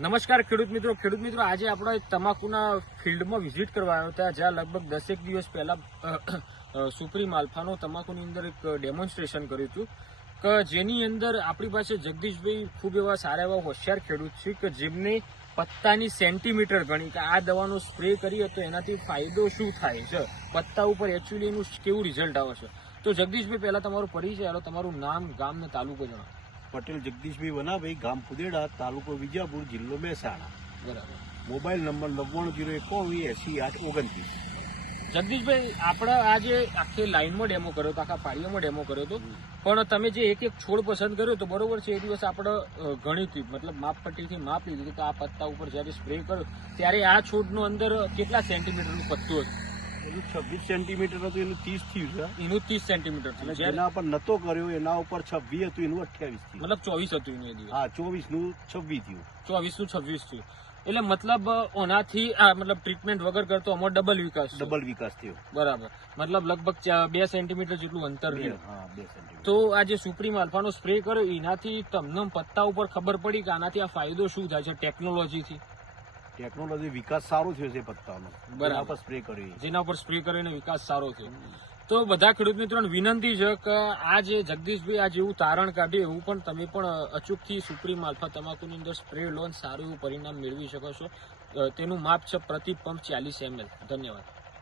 નમસ્કાર ખેડૂત મિત્રો આજે આપણે તમાકુના ફિલ્ડમાં વિઝિટ કરવા આવ્યા હતા, જ્યાં લગભગ 10 દિવસ પહેલા સુપ્રીમ આલ્ફાનો તમાકુની અંદર એક ડેમોન્સ્ટ્રેશન કર્યું હતું કે જેની અંદર આપણી પાસે જગદીશભાઈ ખૂબ એવા સારા એવા હોશિયાર ખેડૂત છે કે જેમને પત્તાની સેન્ટીમીટર ગણી કે આ દવાનો સ્પ્રે કરીએ તો એનાથી ફાયદો શું થાય છે, પત્તા ઉપર એકચ્યુઅલી એનું કેવું રિઝલ્ટ આવે છે. તો જગદીશભાઈ પહેલા તમારો પરિચય આલો, તમારું નામ, ગામ ને તાલુકો જણાવો. પટેલ જગદીશભાઈ વનાભાઈ, ગામ ફુદેડા, તાલુકો વિજાપુર, જિલ્લો મહેસાણા. બરાબર. Mobile number 9901808929. જગદીશભાઈ, આપણે આજે આખી લાઈનમાં ડેમો કર્યો હતો, આખા પાળીઓમાં ડેમો કર્યો હતો, પણ તમે જે એક એક છોડ પસંદ કર્યો તો બરોબર છે. એ દિવસ આપણે ગણિત મતલબ માપપટ્ટીથી માપ લીધું કે આ પત્તા ઉપર જયારે સ્પ્રે કર્યો ત્યારે આ છોડનું અંદર કેટલા સેન્ટીમીટરનું પત્તું હતું? એનું 26 સેન્ટીમીટર હતું, એનું 30 થયું છે. એનું 30 સેન્ટીમીટર થયું. જેના પર નતો કર્યો એના ઉપર 26 હતું, એનું 28 થયું. મતલબ 24 હતું એનું એ દિવસ. હા, 24 નું 26 થયું. 24 નું 26 થયું. એટલે મતલબ ઓનાથી મતલબ ટ્રીટમેન્ટ વગર કરતો આમાં ડબલ વિકાસ થયો. બરાબર. મતલબ લગભગ 2 સેન્ટીમીટર જેટલું અંતર રહ્યું. હા, 2 સેન્ટીમીટર. તો આ જે સુપ્રીમ આલ્ફાનો સ્પ્રે કર્યો એનાથી તમને પત્તા ઉપર ખબર પડી કે આનાથી આ ફાયદો શું થાય છે ટેકનોલોજી વિકાસ સારો થયો છે પત્તાનો. બરાબર. સ્પ્રે કર્યો, જેના ઉપર સ્પ્રે કરીને વિકાસ સારો થયો. તો બધા ખેડૂત મિત્રોને વિનંતી છે કે આ જે જગદીશભાઈ આ જેવું તારણ કાઢ્યું એવું પણ તમે પણ અચૂકથી સુપ્રીમ આલ્ફા તમાકુની અંદર સ્પ્રે લો, સારું એવું પરિણામ મેળવી શકો છો. તેનું માપ છે પ્રતિ પંપ 40 ml. ધન્યવાદ.